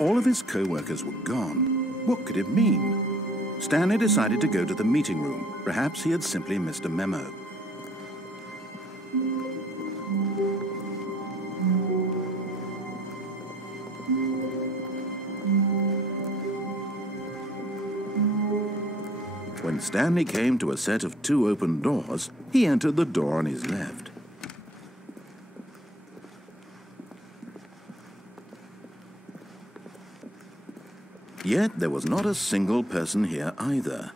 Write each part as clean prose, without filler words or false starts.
All of his co-workers were gone. What could it mean? Stanley decided to go to the meeting room. Perhaps he had simply missed a memo. When Stanley came to a set of 2 open doors, he entered the door on his left. Yet there was not a single person here either.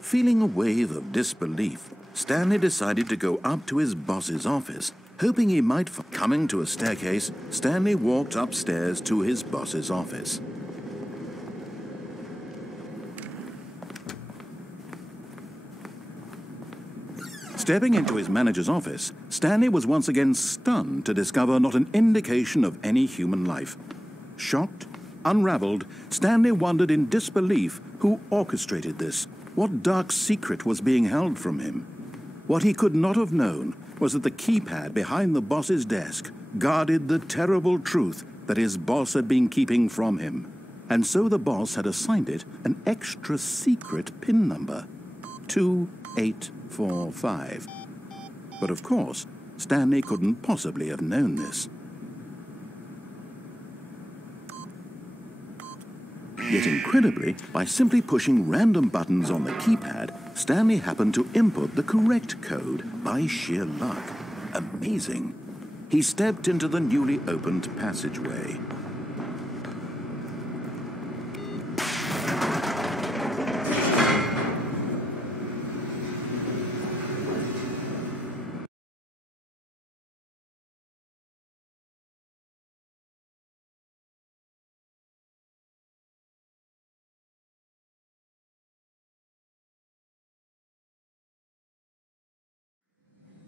Feeling a wave of disbelief, Stanley decided to go up to his boss's office, hoping he might find. Coming to a staircase, Stanley walked upstairs to his boss's office. Stepping into his manager's office, Stanley was once again stunned to discover not an indication of any human life. Shocked, unraveled, Stanley wondered in disbelief who orchestrated this. What dark secret was being held from him? What he could not have known was that the keypad behind the boss's desk guarded the terrible truth that his boss had been keeping from him. And so the boss had assigned it an extra secret PIN number, 2845. But of course, Stanley couldn't possibly have known this. Yet incredibly, by simply pushing random buttons on the keypad, Stanley happened to input the correct code by sheer luck. Amazing. He stepped into the newly opened passageway.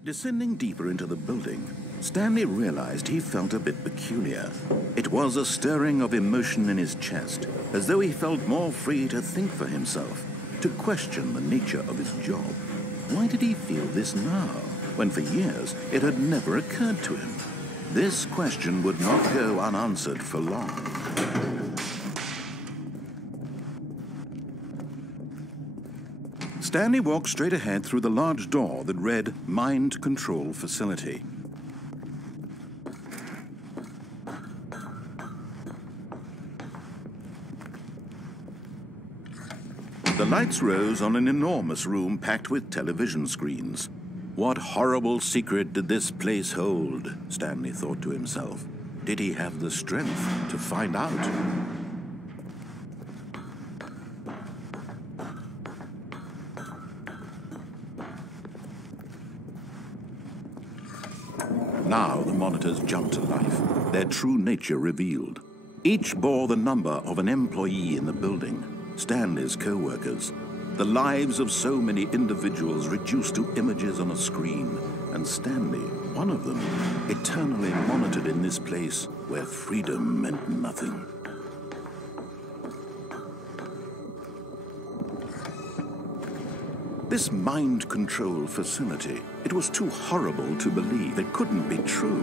Descending deeper into the building, Stanley realized he felt a bit peculiar. It was a stirring of emotion in his chest, as though he felt more free to think for himself, to question the nature of his job. Why did he feel this now, when for years it had never occurred to him? This question would not go unanswered for long. Stanley walked straight ahead through the large door that read Mind Control Facility. The lights rose on an enormous room packed with television screens. What horrible secret did this place hold? Stanley thought to himself. Did he have the strength to find out? Now the monitors jumped to life, their true nature revealed. Each bore the number of an employee in the building, Stanley's co-workers. The lives of so many individuals reduced to images on a screen, and Stanley, one of them, eternally monitored in this place where freedom meant nothing. This mind control facility, it was too horrible to believe. It couldn't be true.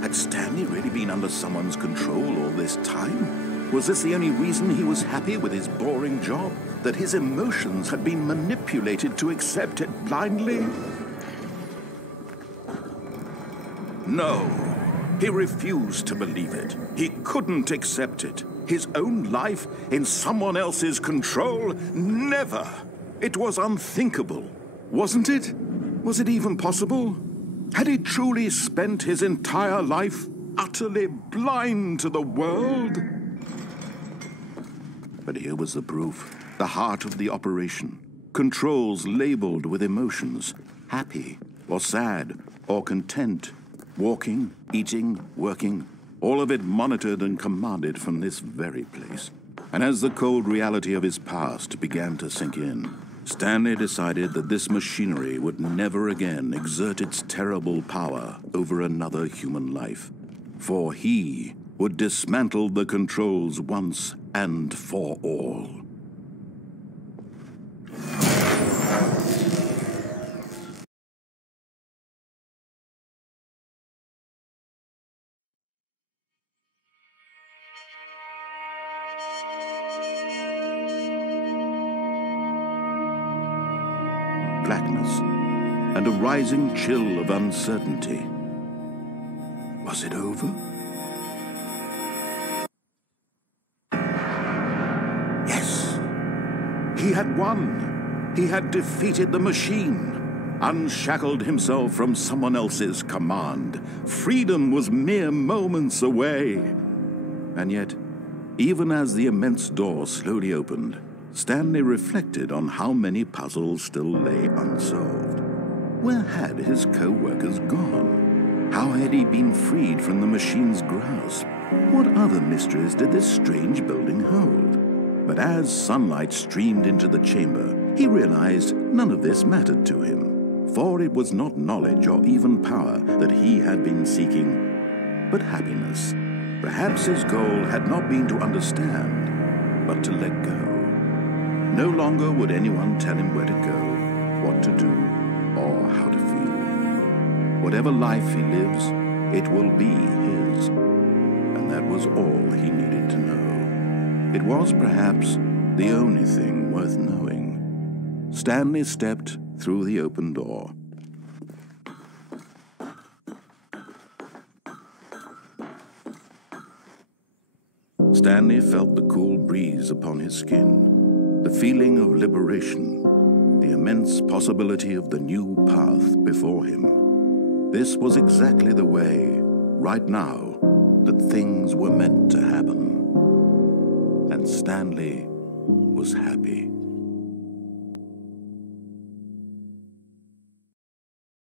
Had Stanley really been under someone's control all this time? Was this the only reason he was happy with his boring job? That his emotions had been manipulated to accept it blindly? No, he refused to believe it. He couldn't accept it. His own life in someone else's control? Never! It was unthinkable, wasn't it? Was it even possible? Had he truly spent his entire life utterly blind to the world? But here was the proof, the heart of the operation. Controls labeled with emotions, happy or sad or content, walking, eating, working, all of it monitored and commanded from this very place. And as the cold reality of his past began to sink in, Stanley decided that this machinery would never again exert its terrible power over another human life, for he would dismantle the controls once and for all. blackness and a rising chill of uncertainty. Was it over? Yes! He had won! He had defeated the machine, unshackled himself from someone else's command. Freedom was mere moments away. And yet, even as the immense door slowly opened, Stanley reflected on how many puzzles still lay unsolved. Where had his co-workers gone? How had he been freed from the machine's grasp? What other mysteries did this strange building hold? But as sunlight streamed into the chamber, he realized none of this mattered to him, for it was not knowledge or even power that he had been seeking, but happiness. Perhaps his goal had not been to understand, but to let go. No longer would anyone tell him where to go, what to do, or how to feel. Whatever life he lives, it will be his. And that was all he needed to know. It was perhaps the only thing worth knowing. Stanley stepped through the open door. Stanley felt the cool breeze upon his skin, the feeling of liberation, the immense possibility of the new path before him. This was exactly the way, right now, that things were meant to happen. And Stanley was happy.